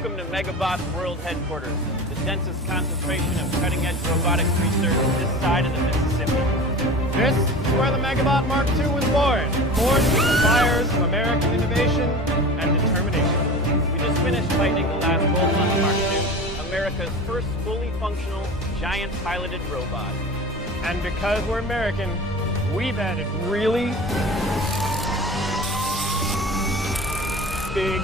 Welcome to Megabot's world headquarters, the densest concentration of cutting-edge robotics research this side of the Mississippi. This is where the Megabot Mark II was born with the fires of American innovation and determination. We just finished tightening the last bolt on the Mark II, America's first fully functional, giant piloted robot. And because we're American, we've added really big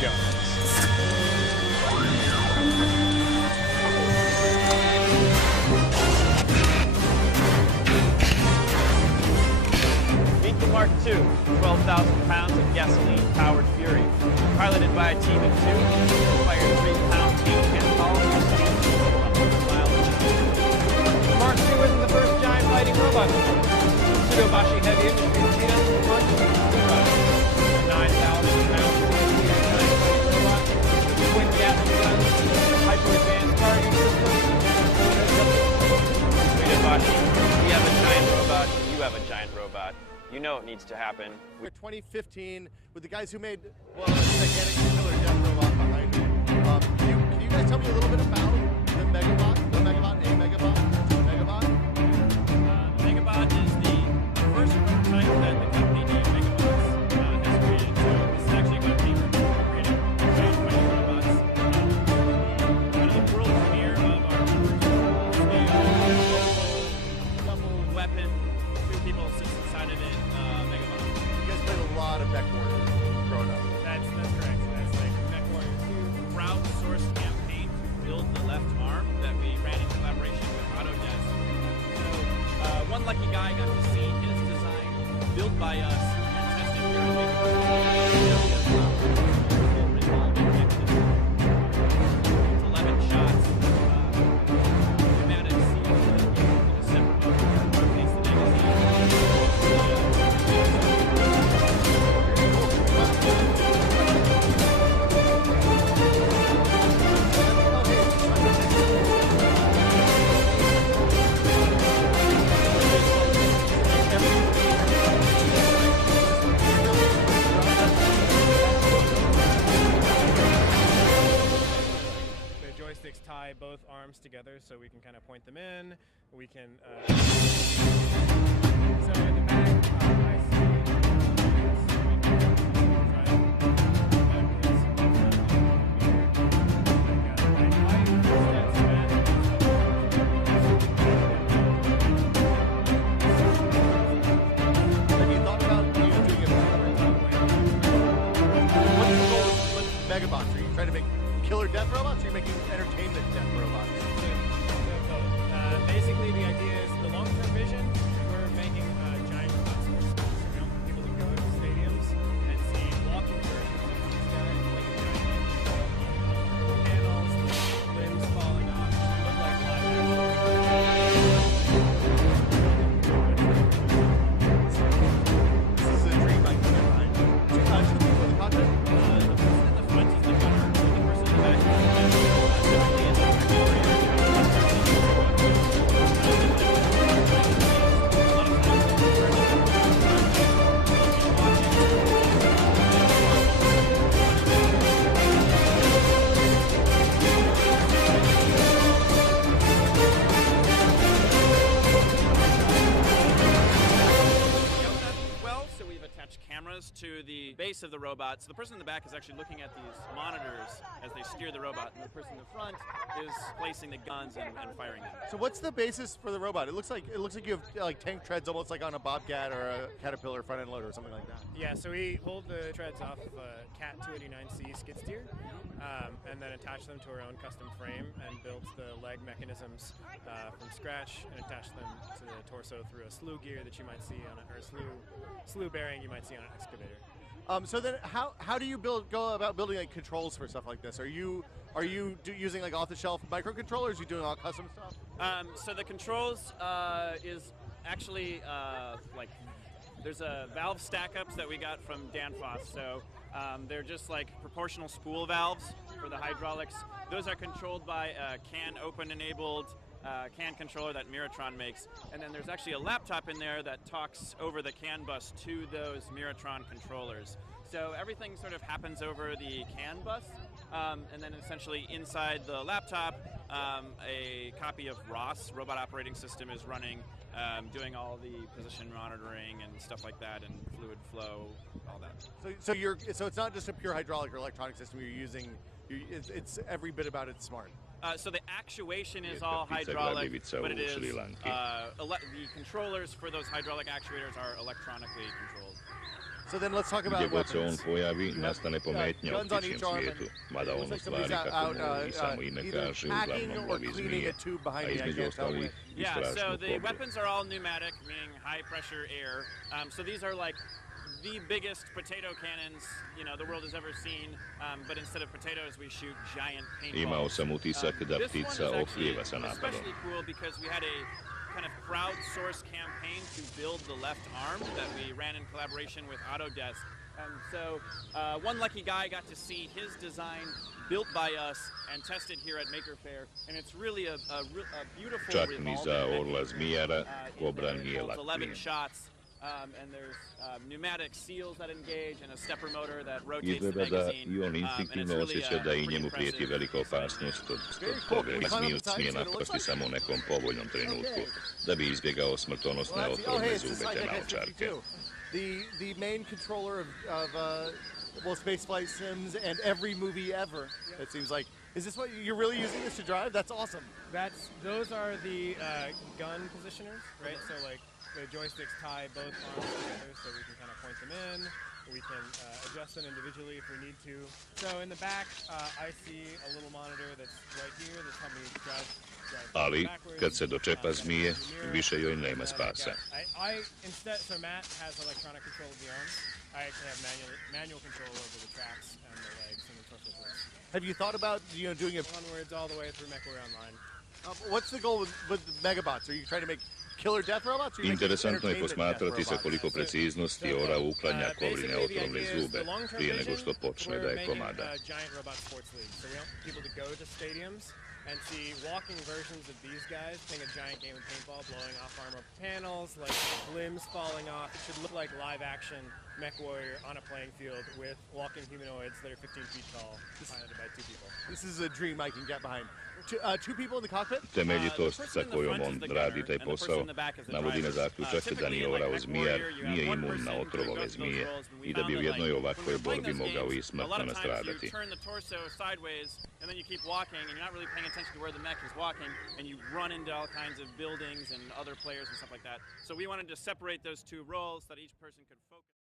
guns. Meet the Mark II, 12,000 pounds of gasoline-powered fury. Piloted by a team of two, fired 3-pound 8-pin The Mark II isn't the first giant fighting robot. Pseudobashi Heavy Industries beat us to punch the 9,000-pound giant fighting robot, twin Gatling guns, hyper-advanced targeting systems. Pseudobashi, we have a giant robot, you have a giant robot. You know it needs to happen. 2015 with the guys who made, well, the gigantic killer death robot behind me. Can you guys tell me a little bit about the Megabot? The Megabot, a Megabot? Megabot? The Megabot is the first prototype that the company named Megabots has created. So this is actually a company creating giant fighting robots. One of the world premiere of our double weapon, 2 people sit inside of it, Megabot. You guys played a lot of Mech Warrior growing up. That's correct. That's like Mech Warrior 2 crowdsourced campaign to build the left arm that we ran in collaboration with Autodesk. So one lucky guy got to see his design built by us and tested here in Megabot. 11 shots. Came out at sea in December of released the magazine. Joysticks tie both arms together so we can kind of point them in. We can. So in the back, I see. Have you thought about doing it? What's the goal with Megabots? Are you trying to make killer death robots, or are you making entertainment death robots? Basically, the idea is the long-term vision. We're making giant robots for schools. You know, people can go to stadiums and see walking versions of these guys, like giant panels, limbs falling off, look like live This is a dream I can get behind. Two people in the content. The person in the front is the gunner, and the person in the back is the typically in cameras to the base of the robot. So the person in the back is actually looking at these monitors as they steer the robot, and the person in the front is placing the guns and firing them. So what's the basis for the robot? It looks like you have like tank treads, almost like on a Bobcat or a Caterpillar front end loader or something like that. Yeah, so we hold the treads off of a Cat 289C skid steer, and then attach them to our own custom frame and build the leg mechanisms from scratch and attach them to the torso through a slew gear that you might see on or slew bearing you might see on an excavator. So then, how do you go about building like controls for stuff like this? Are you using like off-the-shelf microcontrollers? Are you doing all custom stuff? So the controls is actually like there's a valve stack-ups that we got from Danfoss. So they're just like proportional spool valves for the hydraulics. Those are controlled by a CAN open-enabled CAN controller that Miratron makes, and then there's actually a laptop in there that talks over the CAN bus to those Miratron controllers. So everything sort of happens over the CAN bus, and then essentially inside the laptop, a copy of ROS, Robot Operating System, is running, doing all the position monitoring and stuff like that, and fluid flow, all that. So it's not just a pure hydraulic or electronic system you're using. It's every bit about it smart. So the actuation is all hydraulic, but it is the controllers for those hydraulic actuators are electronically controlled. So then let's talk about Gdje god se on weapons. pojavi, nastane pometnja u ptičjem svijetu, mada on u stvari, kako mu i samo ime kaže, uglavnom lovi zmije, a između ostalih i Yeah, so strašnu the kobru. weapons are all pneumatic, meaning high pressure air. So these are like the biggest potato cannons, you know, the world has ever seen, but instead of potatoes we shoot giant paintballs. Imao sam utisak da This one ptica is actually oklijeva sa napadom. especially cool because we had a kind of crowdsourced campaign to build the left arm that we ran in collaboration with Autodesk. So one lucky guy got to see his design built by us and tested here at Maker Faire, and it's really a beautiful Čak ni za revolving orla zmijara, kobra mechanism. nije It holds 11 lak shots, and there's pneumatic seals that engage and a stepper motor that rotates the Izgleda da magazine. i on And it's instinktivno really osjeća da i pretty njemu prijeti impressive. velika opasnost od toga i smije napasti samo u nekom povoljnom trenutku, da bi izbjegao smrtonosne otrovne zube te naočarke. The main controller of well, spaceflight sims and every movie ever. It seems like. Is this what you're really using this to drive? That's awesome. Those are the gun positioners, right? So like the joysticks tie both arms together so we can kind of point them in. We can adjust them individually if we need to. So in the back, I see a little monitor that's right here that's helping me drive Ali, backwards. kad se dočepa zmije, više joj nema spasa. Instead, so Matt has electronic control of the arms. I actually have manual control over the tracks and the legs and the torso twists. Have you thought about doing it Onwards all the way through MechWarrior Online. What's the goal with the Megabots? Are you trying to make killer death robots? Or are you making Interesantno je entertainment posmatrati death sa robots? koliko preciznosti ora uklanja kovrine otrovne zube prije nego što počne da je komada. Giant robot sports league. So we want people to go to stadiums and see walking versions of these guys playing a giant game of paintball, blowing off armor panels, like limbs falling off. It should look like live action MechWarrior on a playing field with walking humanoids that are 15 feet tall, piloted by two people. This is a dream I can get behind. Two people in the cockpit? Temeljitost sa kojom on radi taj posao navodi na zaključak da ni orao zmijar nije imun na otrovove zmije i da bi u jednoj ovakvoj borbi mogao i smrtno nastradati. And then you keep walking, and you're not really paying attention to where the mech is walking, and you run into all kinds of buildings and other players and stuff like that. So we wanted to separate those two roles so that each person could focus.